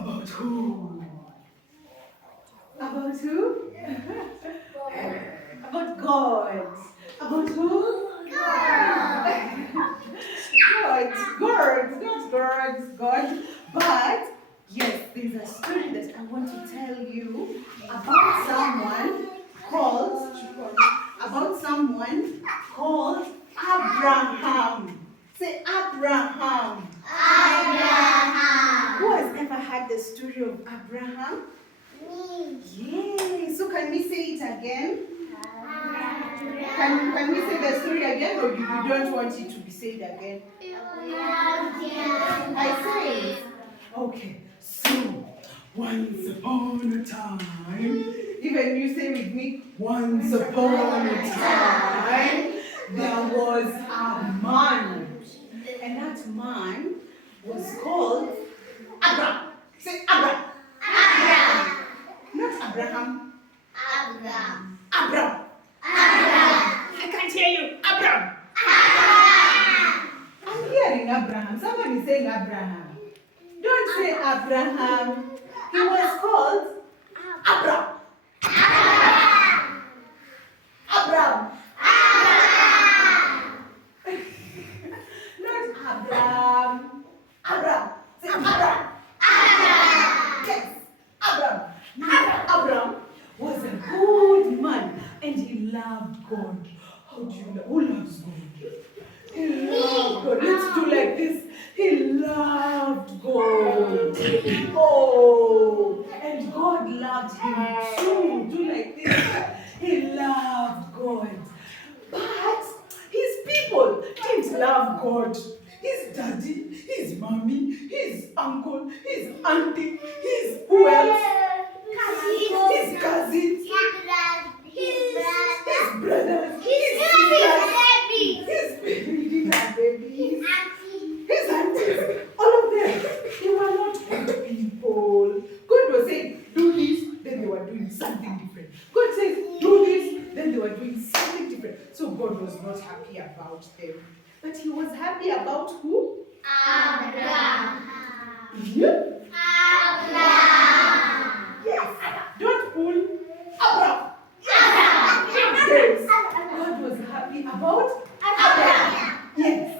About who? About who? About God. About who? God. God. God. Not birds. God. But yes, there's a story that I want to tell you about someone called Abraham. Say Abraham. Abraham. Who has ever heard the story of Abraham? Me. Yay! So can we say it again? Abraham. Can we say the story again, or you don't want it to be said again? I say it. Okay. So once upon a time, even you say with me, once upon a time, there was a man. And that man was called Abraham. Say Abraham. Abraham. Not Abraham. Abraham. Abraham. Abraham. I can't hear you. Abraham. Abraham. I'm hearing Abraham. Somebody saying Abraham. Don't say Abraham. He was called Abraham. Abraham. Abraham. Abraham. Not Abraham. Abraham. Say Abraham. Abraham. Yes. Abraham. Now, Abraham was a good man and he loved God. How do you love? Who loves God? He loved God. Let's do like this. He loved God. Oh, and God loved him too. Do like this. He loved God. But his people didn't love God. His daddy, his mommy, his uncle, his auntie, his who else? His cousins, his brothers, his sisters, his baby, he didn't have babies, his aunties, all of them, they were not good people. God was saying, do this, then they were doing something different. God says, do this, then they were doing something different. So God was not happy about them. But he was happy about who? Abraham. Yeah? Abraham. Yes. Don't pull. Abraham. Yes. God was happy about Abraham. Yes.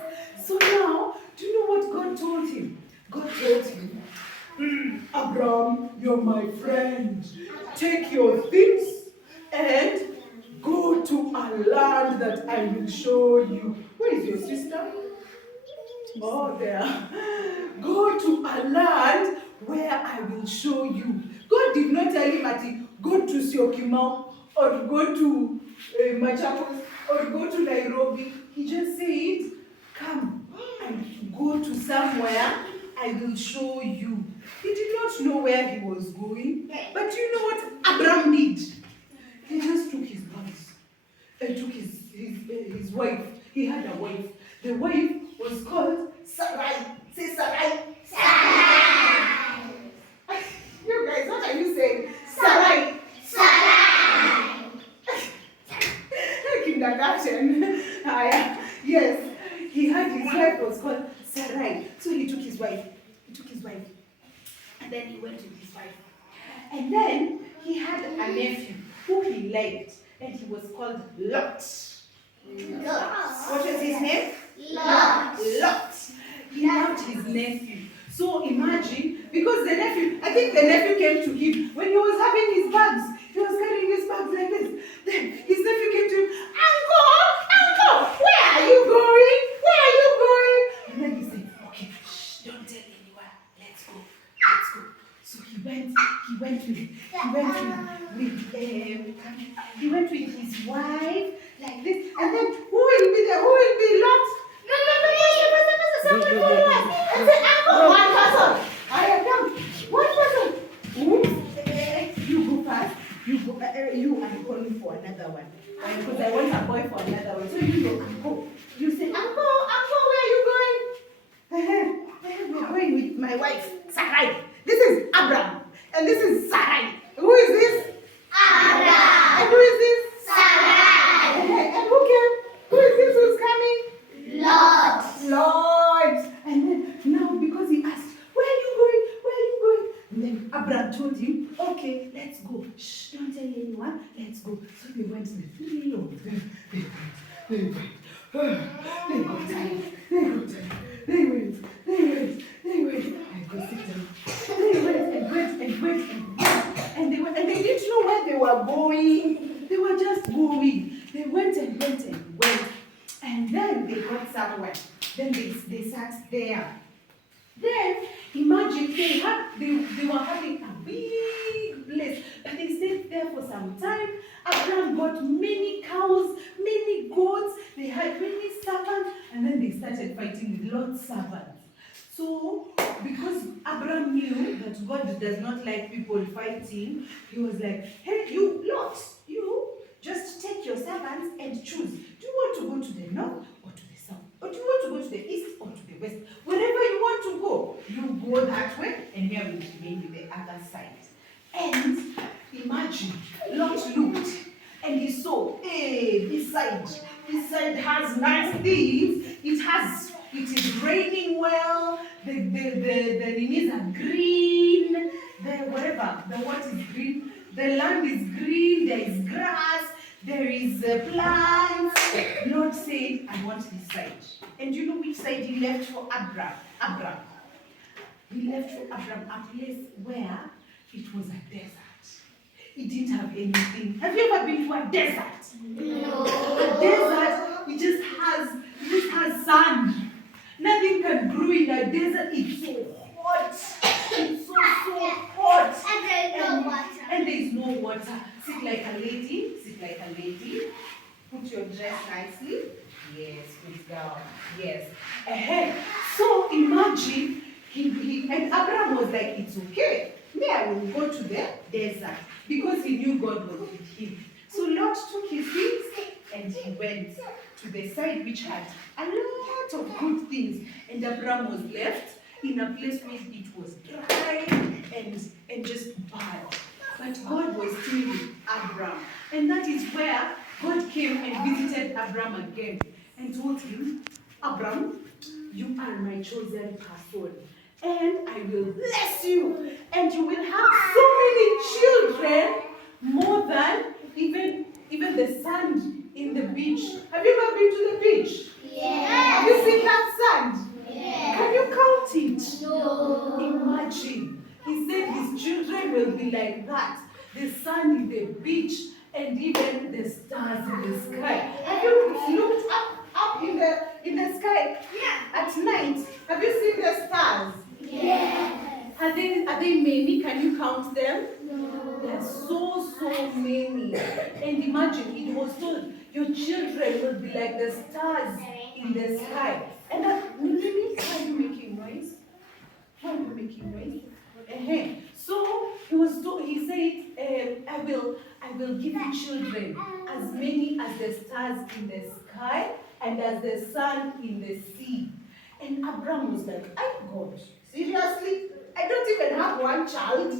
So now, do you know what God told him? God told him, Abraham, you're my friend. Take your things and go to a land that I will show you. Where is your sister? Oh, there. Go to a land where I will show you. God did not tell him that he go to Syokimau or to go to Machakos or go to Nairobi. He just said, come and go to somewhere I will show you. He did not know where he was going. But you know what Abraham did? He just took his bags and took his wife. He had a wife. The wife was called Sarai. Say Sarai. Sarai. You guys, what are you saying? Sarai. Sarai. Kindergarten. Yes. He had his wife was called Sarai. So he took his wife. And then he went with his wife. And then he had a nephew who he liked. And he was called Lot. What was his name? Lot. Lot. He loved his nephew. So imagine, because I think the nephew came to him when he was having his bags. He was carrying his bags like this. Then his nephew came to him, Uncle, where are you going? And then he said, okay, shh, don't tell anyone. Let's go. So he went with his wife like this. And then who will be there? Who will be Lot? Somebody follow us and say, Uncle, one person. I am down. One person. Oops. You go fast. You are calling for another one. Because I want a boy for another one. So you go, Uncle. You say, Uncle, where are you going? We're going with my wife, Sarai. This is Abraham. And this is Sarai. Who is this? Abraham. And who is this? Sarai. And who came? Who is this who's coming? Lot. Lord. And then now because he asked, where are you going? let's go. So they went, the three of them. They went. They got tired. They went. I go sit down. They went and went. And they didn't know where they were going. They were just going. They went. And then they got somewhere. Then they sat there. Then imagine they were having a big place. And they stayed there for some time. Abraham got many cows, many goats. They had many servants. And then they started fighting with Lot's servants. So, because Abraham knew that God does not like people fighting, he was like, hey, you, Lot, you just take your servants and choose. Do you want to go to the north or to the south? Or do you want to go to the east or to the west? Wherever you want to go, you go that way, and here will remain with the other side. And imagine, Lot looked, and he saw, hey, this side has nice things. It is raining well. The leaves are green. What is green? The land is green. There is grass. There is plants. Lord said, I want this side. And you know which side he left for Abraham? He left for Abraham a place where it was a desert. It didn't have anything. Have you ever been to a desert? No. A desert, it just has sand. Nothing can grow in a desert. It's so hot. It's so hot. And there is no water. Sit like a lady. Put your dress nicely. Yes, good girl. Yes. So imagine and Abraham was like, it's okay. I will go to the desert because he knew God was with him. So Lot took his things and he went to the side which had a lot of good things. And Abraham was left in a place where it was dry and just bad. But God was still with Abraham. And that is where God came and visited Abraham again and told him, Abraham, you are my chosen person. And I will bless you. And you will have so many children, more than even the sand in the beach. Have you ever been to the beach? Yes. Have you seen that sand? Yes. Can you count it? No. Imagine. He said his children will be like that. The sand in the beach and even the stars in the sky. Have you looked up in the sky at night? Have you seen the stars? Yes. Are they many? Can you count them? No. There are so many. And imagine, it was told, your children will be like the stars in the sky. And Mimi, why are you making noise? So he said, I will give you children as many as the stars in the sky and as the sun in the sea. And Abraham was like, I God, seriously? I don't even have one child.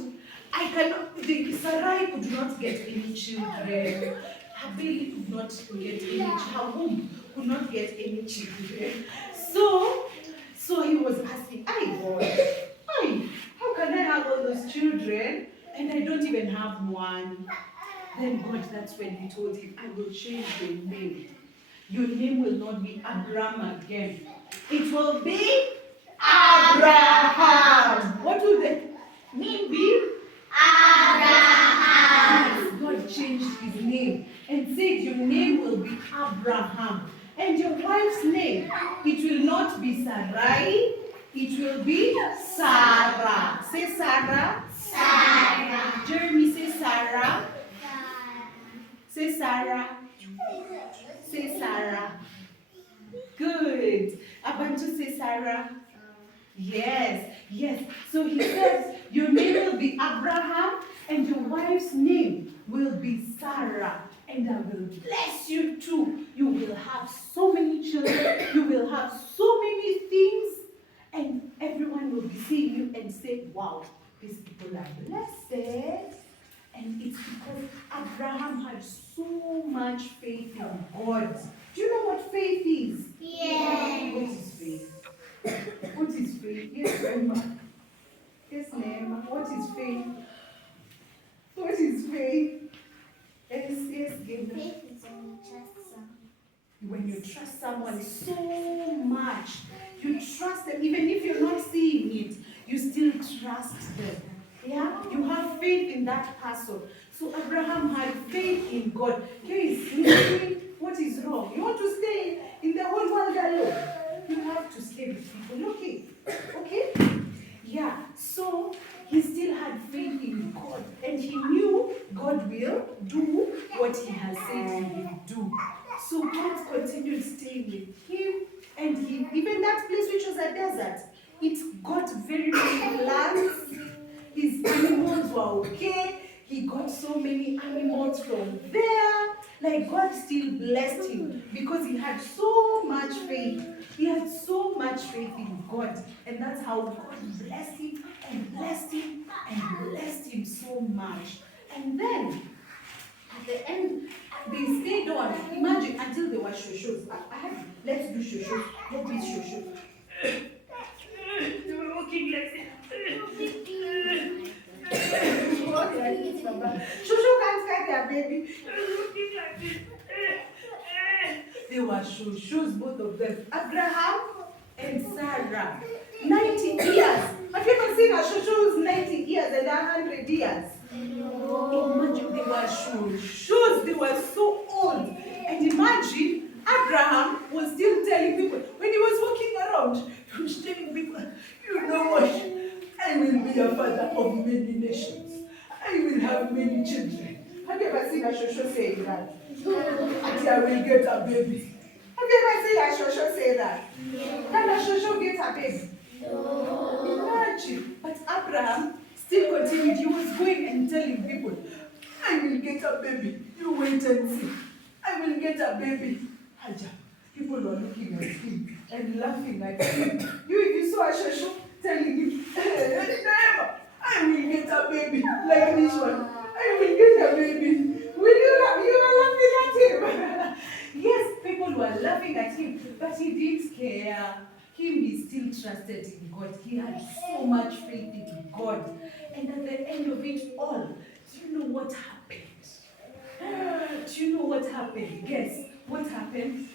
Sarai could not get any children. Her belly could not get any children. Her womb could not get any children. So he was asking, God, how can I have all those children and I don't even have one? Then God, that's when he told him, I will change your name. Your name will not be Abraham again. It will be Abraham. What will the name be? Abraham. God changed his name and said your name will be Abraham. And your wife's name, it will not be Sarai, it will be Sarah. Say Sarah. Sarah. Jeremy, say Sarah. Say Sarah. Say Sarah. Good. Abantu, say Sarah. Yes. So he says, your name will be Abraham and your wife's name will be Sarah. And I will bless you too. You will have so many children. You will have so many things. And everyone will be seeing you and say, wow, these people are blessed. And it's because Abraham had so much faith in God. Do you know what faith is? Yes. What is faith? What is faith? Yes, Emma. Yes, Emma. What is faith? What is faith? Faith is when you trust someone. When you trust someone so much, you trust them, even if you're not seeing it, you still trust them. Yeah, you have faith in that person. So Abraham had faith in God. Guys, what is wrong? You want to stay in the whole world alone? You have to stay with people. Okay, okay. Yeah. So he still had faith in God, and he knew God will do what he has said he will do. So God continued staying with him, and he, even that place which was a desert, it got very many plants. His animals were okay. He got so many animals from there. Like God still blessed him because he had so much faith. He had so much faith in God. And that's how God blessed him and blessed him and blessed him so much. And then at the end, they stayed on. Imagine until they were shoshos. Let's do shoshos. What is shoshos? They were walking like Shosho can't carry a baby. Looking like this. They were shoshos, both of them. Abraham and Sarah. 90 years. Have you ever seen a shosho who's 90 years and 100 years? Imagine they were shoshos. They were so old. And imagine Abraham was still telling people, when he was walking around, he was telling people, you know what? I will be a father of many nations. I will have many children. Have you ever seen a shosho saying that? Until I will get a baby. Have you ever seen a shosho say that? Can a shosho get a baby? Imagine. But Abraham still continued. He was going and telling people, I will get a baby. You wait and see. I will get a baby. People were looking at him and laughing at him. If you saw a shosho telling him, I will get a baby like this one. I will get a baby. Will you laugh? You are laughing at him. Yes, people were laughing at him, but he didn't care. He still trusted in God. He had so much faith in God. And at the end of it all, do you know what happened? Do you know what happened? Guess what happened?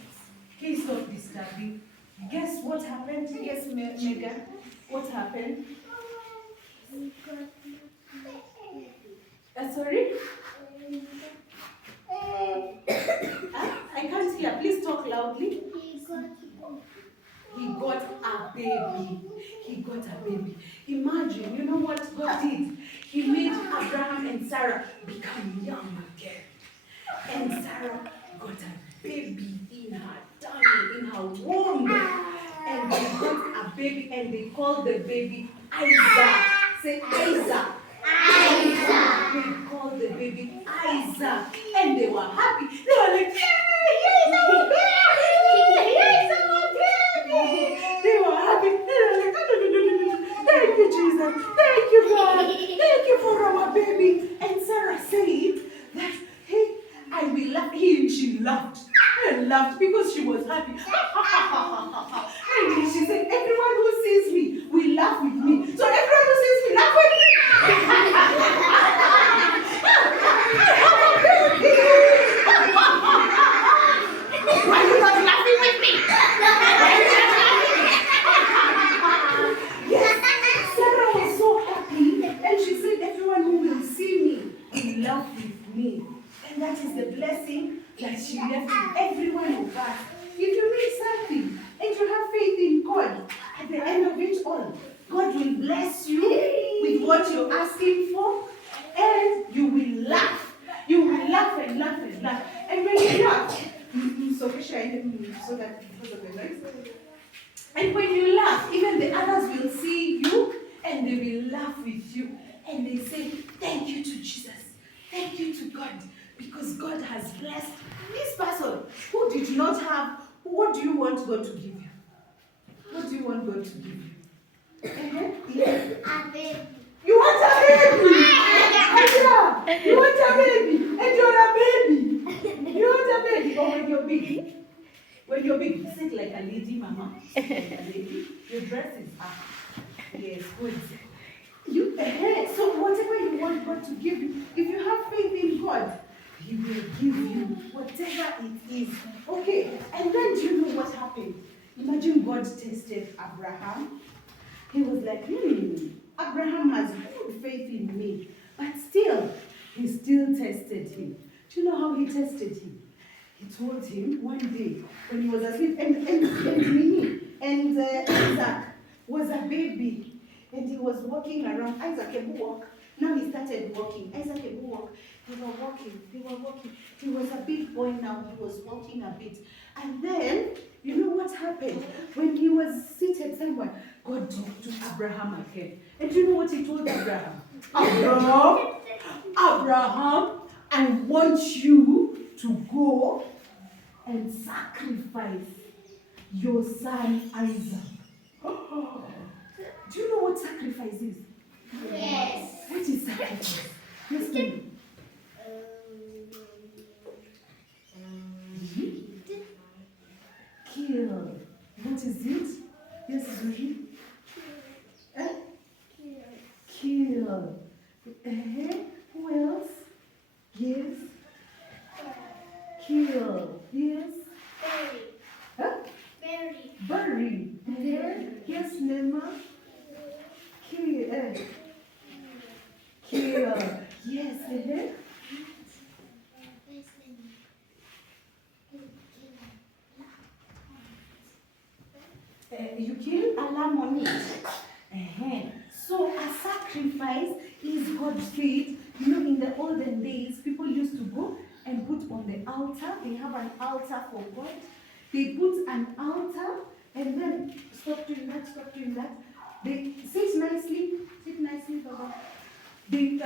Please stop disturbing. Guess what happened? Guess, Megan. What happened? Sorry? I can't hear. Please talk loudly. He got a baby. He got a baby. Imagine, you know what God did? He made Abraham and Sarah become young again. And Sarah got a baby in her tummy, in her womb. And they got a baby, and they called the baby Isaac. Say Isaac. Isaac. They called the baby Isaac. And they were happy. They were like, here's our baby! Here's our baby! They were happy. They were like, thank you, Jesus. Thank you, God. Thank you for our baby. And Sarah said that, hey, I will laugh. She laughed and laughed because she was happy. And she said, everyone who sees me will laugh with me. So everyone who sees me, laugh with me. Why are you not laughing with me? Yes, Sarah was so happy, and she said, everyone who will see me will laugh with me. And that is the blessing that she left with every one of us. If you need something and you have faith in God, at the end of it all, God will bless you with what you're asking for, and you will laugh. You will laugh and laugh and laugh. And when you laugh, so that because of the noise. And when you laugh, even the others will see you and they will laugh with you. And they say, thank you to Jesus. Thank you to God. Because God has blessed this person who did not have. What do you want God to give you? What do you want God to give you? Yes. A baby. You want a baby? Yeah. You want a baby? And you're a baby. You want a baby? Or when you're big? When you're big, you sit like a lady, mama. Like a lady. Your dress is up. Yes, good. So whatever you want God to give you, if you have faith in God, He will give you whatever it is. Okay, and then do you know what happened? Imagine God tested Abraham. He was like, Abraham has good faith in me. But still, he still tested him. Do you know how he tested him? He told him one day when he was asleep, and Isaac was a baby, and he was walking around. Isaac can walk. Now he started walking. Isaac can walk. They were walking. He was a big boy now. He was walking a bit. And then, you know what happened? When he was seated somewhere, God talked to Abraham again. And you know what he told Abraham? Abraham, I want you to go and sacrifice your son Isaac. Do you know what sacrifice is? Yes. What is sacrifice? Yes, please. Kill. What is it? Yes, Zuhi. Kill. Who else? Yes. Kill. Yes. Bury. Yes, Nema. Kill. Kill. Yes. You kill a lamb on it. So a sacrifice is God's faith. You know, in the olden days, people used to go and put on the altar. They have an altar for God. They put an altar and then stop doing that. They sit nicely, Baba. They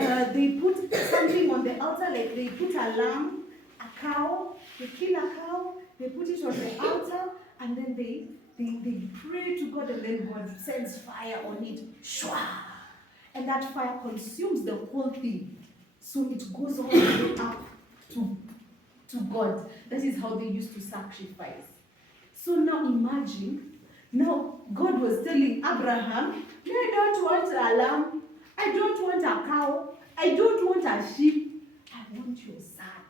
put something on the altar, like they put a lamb, a cow, they kill a cow, they put it on the altar, and then they pray to God, and then God sends fire on it. Shwa! And that fire consumes the whole thing. So it goes all the way up to God. That is how they used to sacrifice. So now imagine, now God was telling Abraham, I don't want a lamb, I don't want a cow, I don't want a sheep, I want your son.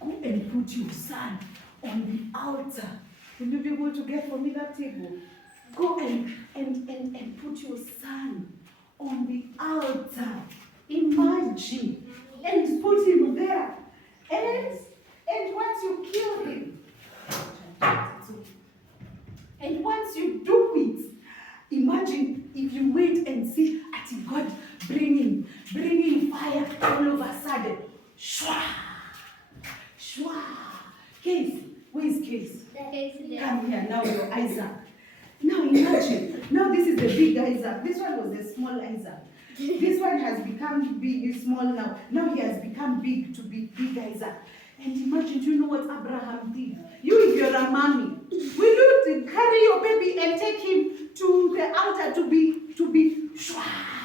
Go and put your son on the altar. Will you be able to get for me that table? Go and put your son on the altar. Imagine. And put him there. And once you kill him, and once you do it, imagine if you wait and see at God bringing fire all of a sudden. Shwa! Shwa! Case. Where is Case? Come here, now you're Isaac. Now imagine, now this is the big Isaac. This one was the small Isaac. This one has become big, small now. Now he has become big to be big Isaac. And imagine, do you know what Abraham did? You, if you're a mommy, will you carry your baby and take him to the altar to be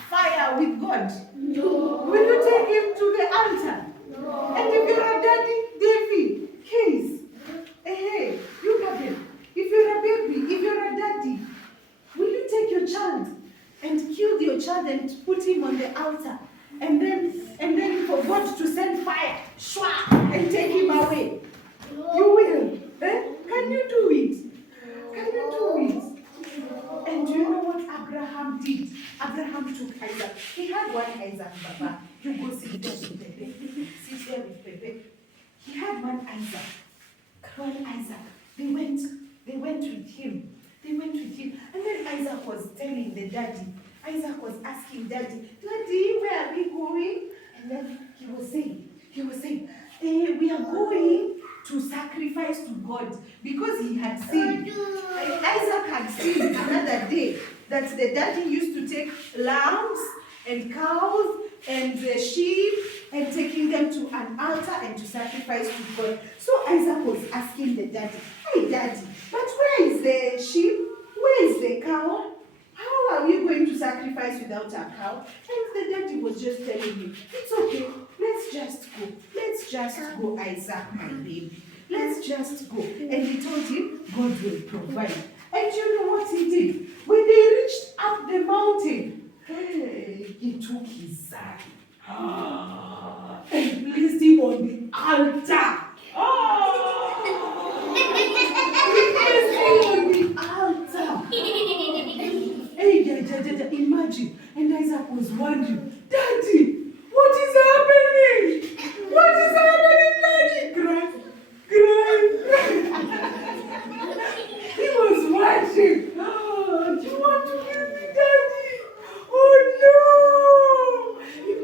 fire with God? No. Will you take him to the altar? No. And if you're a daddy, David, Case, hey, you Gabriel, if you're a baby, if you're a daddy, will you take your child and kill your child and put him on the altar? And then for God to send fire, and take him away. No. You will. Can you do it? Can you do it? And do you know what Abraham did? Abraham took Isaac. He had one Isaac, Baba. You go sit there with Pepe. Sit there with Pepe. He had one Isaac. One Isaac. They went with him. And then Isaac was telling the daddy. Isaac was asking Daddy, where are we going? And then he was saying, we are going to sacrifice to God, because he had seen, Isaac had seen another day that the daddy used to take lambs and cows and sheep and taking them to an altar and to sacrifice to God. So Isaac was asking the daddy, hey daddy, but where is the sheep? Where is the cow? How are we going to sacrifice without a cow? And the daddy was just telling him, it's okay, let's just go, Isaac, my baby. Let's just go. And he told him, God will provide. And you know what he did? When they reached up the mountain, he took his son. and placed him on the altar. On the altar. Hey, imagine. And Isaac was wondering, Daddy, what is happening? What is happening, Daddy? He was watching. Oh, do you want to kill me, Daddy? Oh no!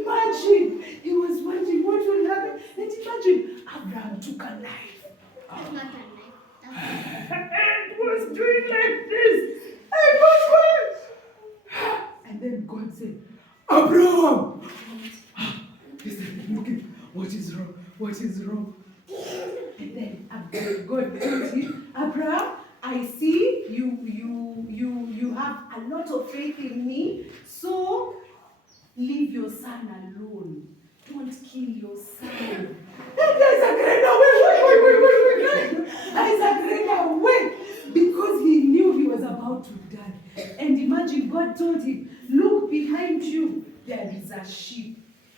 Imagine. He was wondering what will happen. And imagine, Abraham took a knife. And was doing like this. And was going. And then God said, Abraham! He said, looking, what is wrong? What is wrong? And then God told him, Abraham, I see you have a lot of faith in me, so leave your son alone. Don't kill your son. And Isaac ran away. Isaac ran away because he knew he was about to die. And imagine God told him, look behind you, there is a sheep.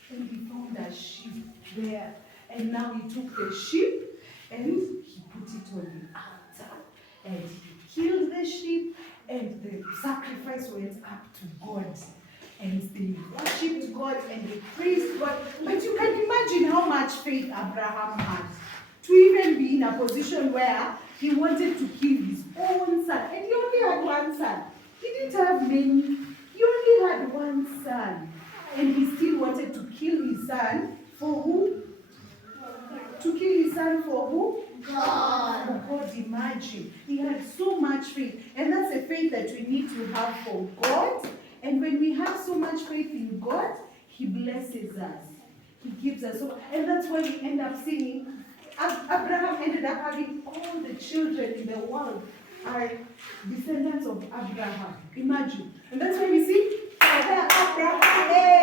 And he found a sheep there. And now he took the sheep and he put it on the altar. And he killed the sheep and the sacrifice went up to God. And they worshipped God and they praised God. But you can imagine how much faith Abraham had to even be in a position where he wanted to kill his own son. And he only had one son. He didn't have many. He only had one son. And he still wanted to kill his son for who? To kill his son for who? God. For God, imagine. He had so much faith. And that's a faith that we need to have for God. And when we have so much faith in God, He blesses us. He gives us so. And that's why we end up seeing Abraham ended up having all the children in the world are descendants of Abraham. Imagine. And that's why we see Abraham. Hey!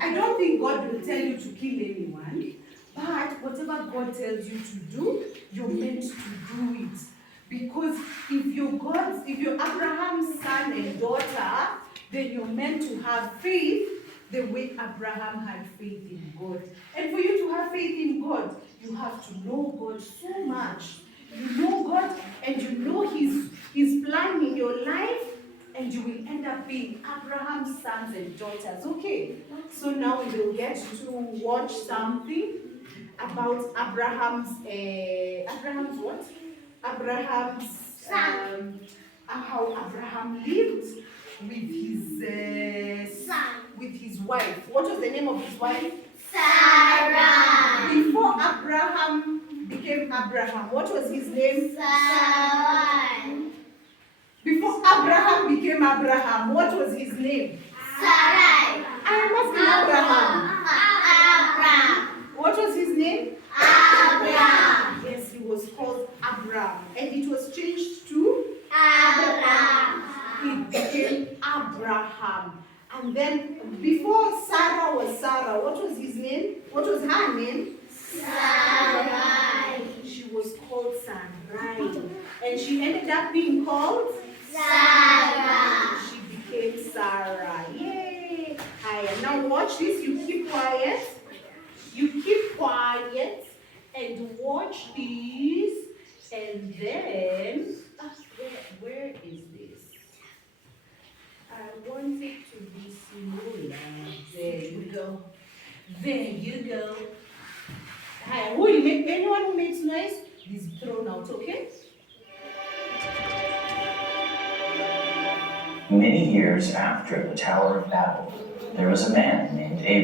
I don't think God will tell you to kill anyone, but whatever God tells you to do, you're meant to do it. Because if you're Abraham's son and daughter, then you're meant to have faith the way Abraham had faith in God. And for you to have faith in God, you have to know God so much. You know God and you know His plan in your life, and you will end up being Abraham's sons and daughters. Okay, so now we will get to watch something about Abraham's what? How Abraham lived with his son, with his wife. What was the name of his wife? Sarah. Before Abraham became Abraham, what was his name? Sarah. Before Abraham became Abraham, what was his name? Sarai. I am asking Abraham. Abraham. What was his name? Abraham. Yes, he was called Abraham. And it was changed to Abraham. It became Abraham. And then before Sarah was Sarah, what was his name? What was her name? Sarai. She was called Sarai. And she ended up being called Sarah. She became Sarah. Yay! Hi, now watch this. You keep quiet. You keep quiet and watch this. And then, where is this? I want it to be smaller. There you go. There you go. Hi, anyone who makes noise is thrown out, okay? Many years after the Tower of Babel, there was a man named Abraham.